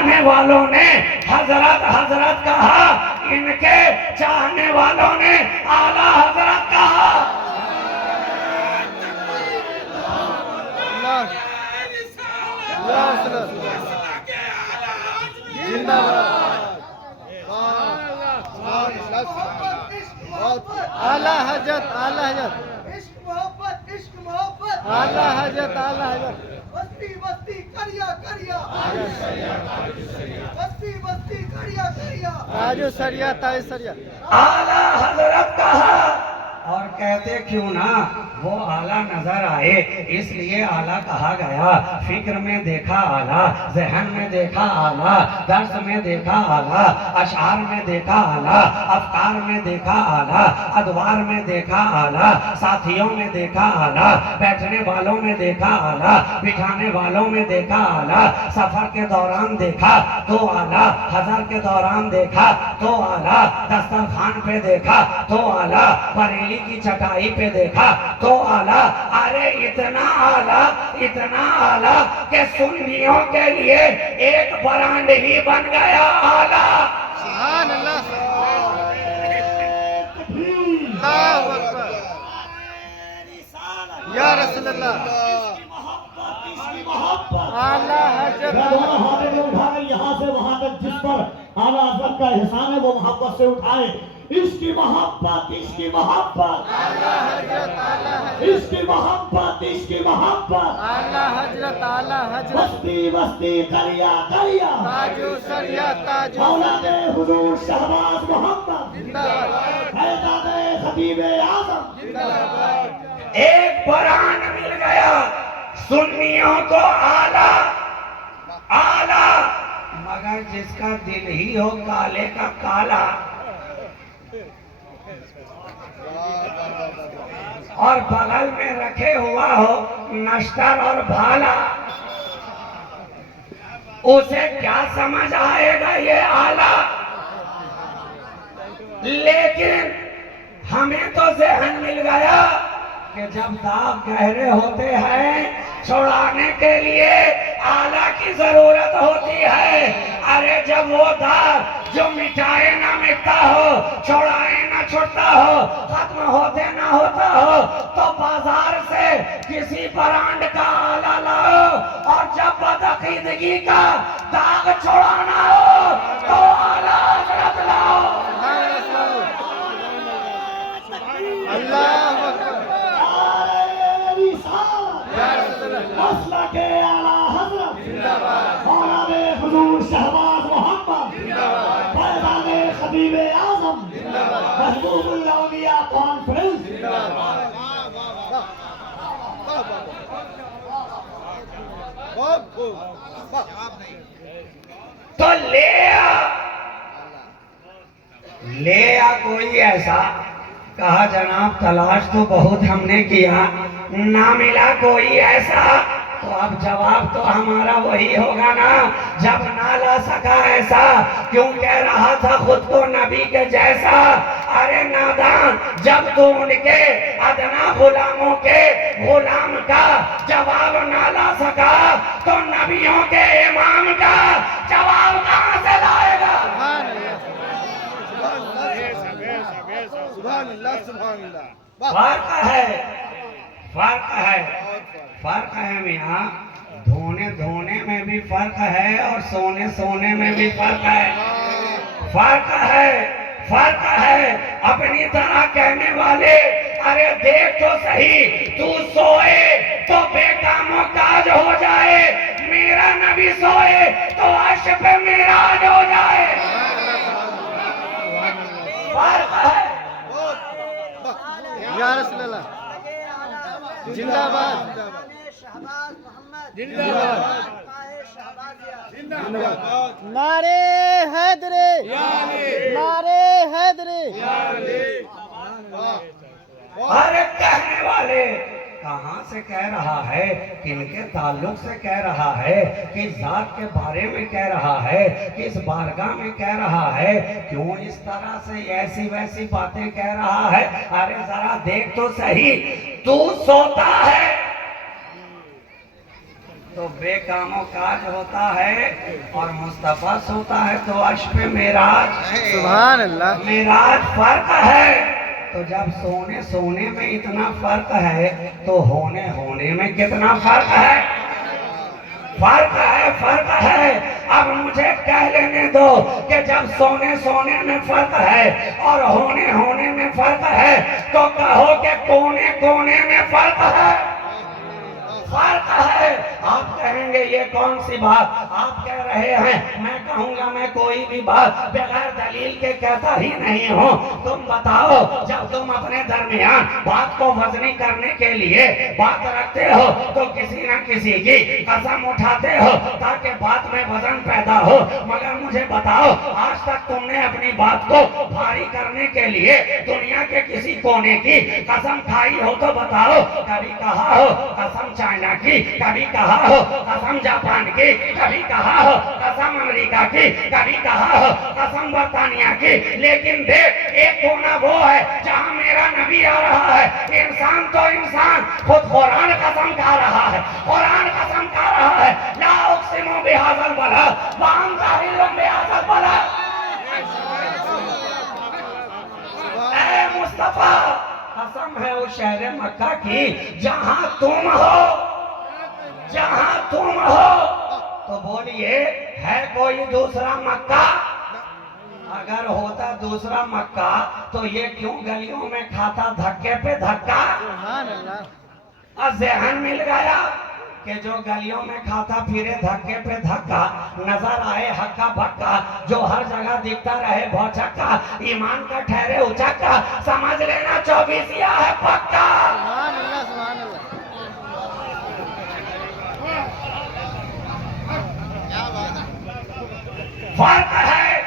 चाहने वालों ने हजरत हजरत कहा, इनके चाहने वालों ने आला हजरत कहा। आला हजरत, आला हजरत, इश्क मोहब्बत, इश्क मोहब्बत, आला हजरत, आला हजरत, बस्ती बस्ती करिया करिया, बस्ती बस्ती करिया करिया, ताजो सरिया, ताजो सरिया, आला हजरत कहा। और कहते क्यों ना वो आला नजर आए, इसलिए आला कहा गया। फिक्र में देखा आला, जहन में देखा आला, दर्स में देखा आला, अशार में देखा आला, अफकार में देखा आला, अदवार में देखा आला, साथियों में देखा आला, बैठने वालों में देखा आला, बिठाने वालों में देखा आला, सफर के दौरान देखा तो आला, हजर के दौरान देखा तो आला, दस्तरखान पे देखा तो आला, बरेली की चटाई पे देखा तो आला। अरे इतना आला कि सुन्नियों के लिए एक ब्रांड ही बन गया आला। सुभान अल्लाह, अल्लाहु अकबर, या रसूल अल्लाह, आला हजरत, यहाँ से वहां तक जिस पर आला हजरत का एहसान है वो मोहब्बत से उठाए। इसकी मोहब्बत, इसकी मोहब्बत, आला हजरत, आला हजरत, इसकी मोहब्बत, इसकी मोहब्बत, आला हजरत, आला हजरत, बस्ती बस्ती करिया करिया, ताजो सरिया, ताजो मौलाना हुजूर शहबाज मोहम्मद जिंदाबाद, हैदराबाद खतीब आजम जिंदाबाद, एक ब्रांड मिल गया सुन्नियों को आला आला। मगर जिसका दिल ही हो काले का काला और बगल में रखे हुआ हो नश्तर और भाला, उसे क्या समझ आएगा ये आला। लेकिन हमें तो जहन मिल गया कि जब दाग गहरे होते हैं छुड़ाने के लिए आला की जरूरत होती है। अरे जब वो दाग जो मिटाए ना मिटता हो, छुड़ाए ना छुटता हो, खत्म होते ना होता हो, तो बाजार से किसी ब्रांड का आला लाओ, और जब बदअकीदगी का दाग छुड़ाना हो तो आला हजरत लाओ। अल्लाहु अकबर, मसला के आला हजरत जिंदाबाद, मौलाना हुजूर शहबाज मोहम्मद जिंदाबाद, फैजान खतीब आजम महबूबुल औलिया कॉन्फ्रेंस तो ले आ कोई ऐसा, कहा जनाब तलाश तो बहुत हमने किया, ना मिला कोई ऐसा। तो अब जवाब तो हमारा वही होगा ना, जब ना ला सका ऐसा क्यों कह रहा था खुद को नबी के जैसा। अरे नादान, जब तू उनके अदना गुलामों के गुलाम का जवाब ना ला सका तो नबियों के इमाम का जवाब कहां से लाएगा। सुभान अल्लाह, सुभान अल्लाह, फर्क है मियाँ। धोने में भी फर्क है और सोने में भी फर्क है। अपनी तरह कहने वाले, अरे देख तो सही, तू सोए तो बेकामों काज हो जाए, मेरा नबी सोए तो अर्श पे मेराज हो जाए। फर्क है। या रसूल अल्लाह, जिंदाबाद, जिंदाबाद, नारे हैदरे, नारे हैदरे, अरे कहने वाले कहां से कह रहा है, किनके ताल्लुक से कह रहा है, किस जात के बारे में कह रहा है, किस बारगाह में कह रहा है, क्यों इस तरह से ऐसी वैसी बातें कह रहा है। अरे जरा देख तो सही, तू सोता है तो बेकामो काज होता है और मुस्तफा सोता है तो अर्श पे मेराज। सुभान अल्लाह। मेराज फर्क है। तो जब सोने सोने में इतना फर्क है तो होने होने में कितना फर्क है? फर्क है, फर्क है। अब मुझे कह लेने दो कि जब सोने सोने में फर्क है और होने होने में फर्क है तो कहो कि कोने कोने में फर्क है। फर्क है। आप कहेंगे ये कौन सी बात आप कह रहे हैं? मैं कहूंगा मैं कोई भी बात बगैर दलील के कहता ही नहीं हूँ। तुम बताओ, जब तुम अपने दरमियान बात को वजनी करने के लिए बात रखते हो तो किसी न किसी की कसम उठाते हो ताकि बात में वजन पैदा हो। मगर मुझे बताओ, आज तक तुमने अपनी बात को भारी करने के लिए दुनिया के किसी कोने की कसम खाई हो तो बताओ। कभी कहा हो कसम चाइना की, कभी कहा हो कसम जापान की, कभी कहा हो कसम अमेरिका की, कभी कहा हो कसम बर्तानिया की। लेकिन देख, एक कोना वो है जहां मेरा नबी आ रहा है। इंसान तो इंसान खुद कुरान कसम खा रहा है। कुरान कसम खा रहा है, ला उक़सिमु बिहाज़ल बलद व अंता हिल्लुम बिहाज़ल बलद। ऐ मुस्तफा, कसम है उस शहर मक्का की जहां तुम हो, जहां तुम हो। तो बोलिए, है कोई दूसरा मक्का? अगर होता दूसरा मक्का तो ये क्यों गलियों में खाता धक्के पे धक्का? सुभान अल्लाह। और ज़हन मिल गया कि जो गलियों में खाता फिरे धक्के पे धक्का, नजर आए हक्का बक्का, जो हर जगह दिखता रहे भौचक्का, ईमान का ठहरे उचक्का, समझ लेना 24 है पक्का। सुभान अल्लाह। सुभान अल्लाह। फर्क है,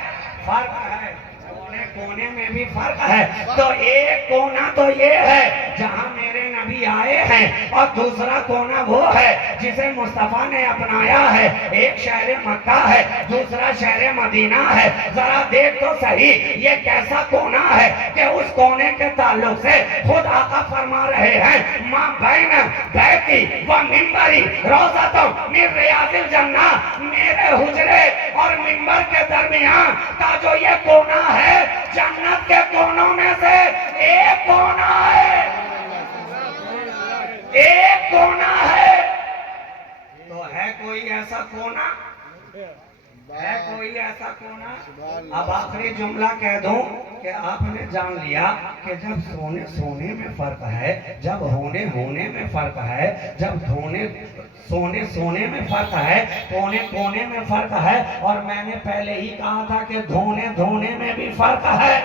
फर्क है। कोने कोने में भी फर्क है। तो एक कोना तो ये है जहां मेरे नबी आए हैं और दूसरा कोना वो है जिसे मुस्तफा ने अपनाया है। एक शहर मक्का है, दूसरा शहर मदीना है। जरा देख तो सही ये कैसा कोना है कि उस कोने के ताल्लुक से खुद आका फरमा रहे हैं, मां बैन बैती व मिंबरी रोज़तुम मिन रियादिल जन्ना। मेरे हुजरे और मिंबर के दरमियान का जो ये कोना है, जन्नत के कोनों में से एक कोना है, एक कोना है। तो है कोई ऐसा कोना? है कोई ऐसा कोना? अब आखिरी जुमला कह दूं कि आपने जान लिया कि जब सोने सोने में फर्क है, जब होने होने में फर्क है, जब सोने सोने में फर्क है, कोने कोने में फर्क है। और मैंने पहले ही कहा था कि धोने धोने में भी फर्क है,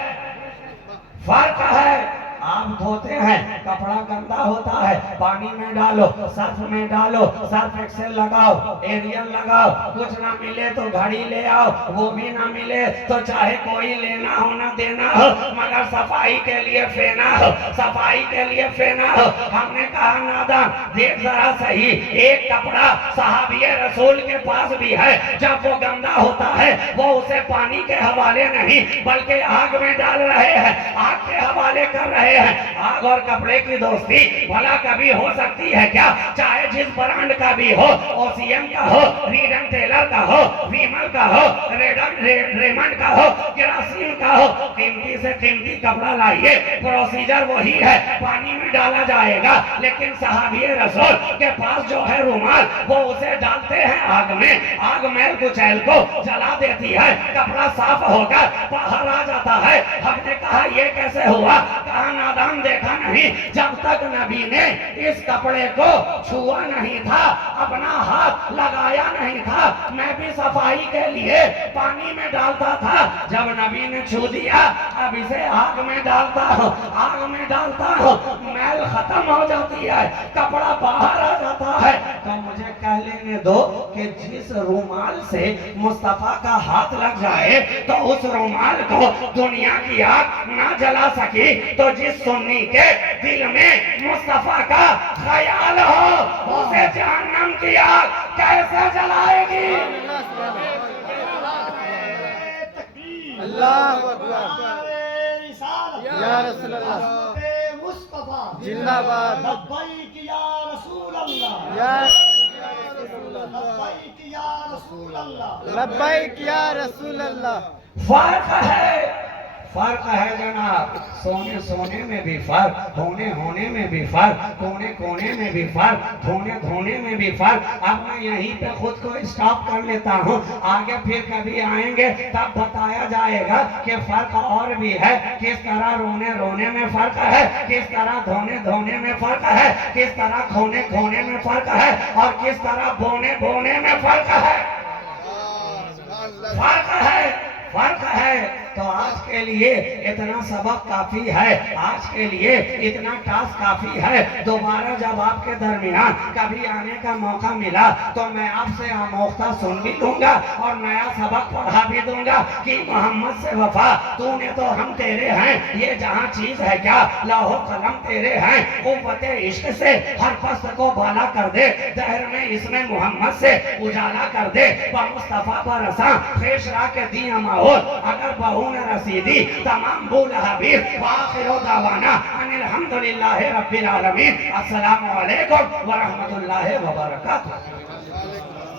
फर्क है। आप धोते हैं, कपड़ा गंदा होता है, पानी में डालो, सर्फ में डालो, सर्फ एक्सेल लगाओ, एरियल लगाओ, कुछ ना मिले तो घड़ी ले आओ, वो भी ना मिले तो चाहे कोई लेना हो ना देना हो, मगर सफाई के लिए फेना हो, सफाई के लिए फेना हो। हमने कहा नादान, देख जरा सही, एक कपड़ा सहाबिये रसूल के पास भी है, जब वो गंदा होता है वो उसे पानी के हवाले नहीं बल्कि आग में डाल रहे हैं, आग के हवाले कर रहे हैं। आग और कपड़े की दोस्ती भला कभी हो सकती है क्या? चाहे जिस ब्रांड का भी हो, ओसीएम का हो, रीड एंड टेलर का हो, विमल का हो, रेमंड का हो, केरासिन का हो, कीमती से कीमती कपड़ा लाइए, प्रोसीजर वही है, पानी में डाला जाएगा। लेकिन सहाबिये रसूल के पास जो है रुमाल, वो उसे डालते हैं आग में, आग मैल कुचैल को जला देती है, कपड़ा साफ होकर बाहर आ जाता है। हमने कहा ये कैसे हुआ? कहा नादान, देखा नहीं, जब तक नबी ने इस कपड़े को छुआ नहीं था, अपना हाथ लगाया नहीं था, मैं भी सफाई के लिए पानी में डालता था। जब नबी ने छू दिया, अब इसे आग में डालता हूँ, आग में डालता हूँ, मैल खत्म हो जाती है, कपड़ा बाहर आ जाता है। तो मुझे कह लेने दो कि जिस रुमाल से मुस्तफा का हाथ लग जाए तो उस रुमाल को दुनिया की आग ना जला सकी, तो जिस सुन्नी के दिल में मुस्तफा का ख्याल हो उसे जहन्नम की आग कैसे जलाएगी? अल्लाहु अकबर। या रसूल अल्लाह, मुस्तफा जिंदाबाद। लब्बैक या रसूल अल्लाह। या अल्लाह। लब्बैक या रसूल अल्लाह। फर्क है जनाब, सोने सोने में भी फर्क, होने होने में भी फर्क, कोने कोने में भी फर्क, धोने धोने में भी फर्क। अब मैं यहीं पे खुद को स्टॉप कर लेता हूँ, आगे फिर कभी आएंगे तब बताया जाएगा कि फर्क और भी है, किस तरह रोने रोने में फर्क है, किस तरह धोने धोने में फर्क है, किस तरह खोने खोने में फर्क है, और किस तरह बोने बोने में फर्क है। फर्क है। तो आज के लिए इतना सबक काफी है, आज के लिए इतना टास्क काफी है। दोबारा जब आपके दरमियान कभी आने का मौका मिला तो मैं आपसे आमोख्ता सुन भी दूंगा और नया सबक पढ़ा भी दूंगा कि मोहम्मद से वफा, तूने तो हम तेरे हैं, ये जहाँ चीज है क्या, लाहो कलम तेरे हैं, कुव्वते इश्क से हर पस्त को बाला कर दे, दहर में इसमें मोहम्मद से उजाला कर दे, मुस्तफा बरसा फेशरा के दिया माहौल, अगर बहू न रसीदी तमाम बूल हबीब, वाखिर दावाना अनिल हम्दुलिल्लाहि रब्बिल आलमीन। अस्सलामु अलैकुम व रहमतुल्लाहि व बरकातुहू।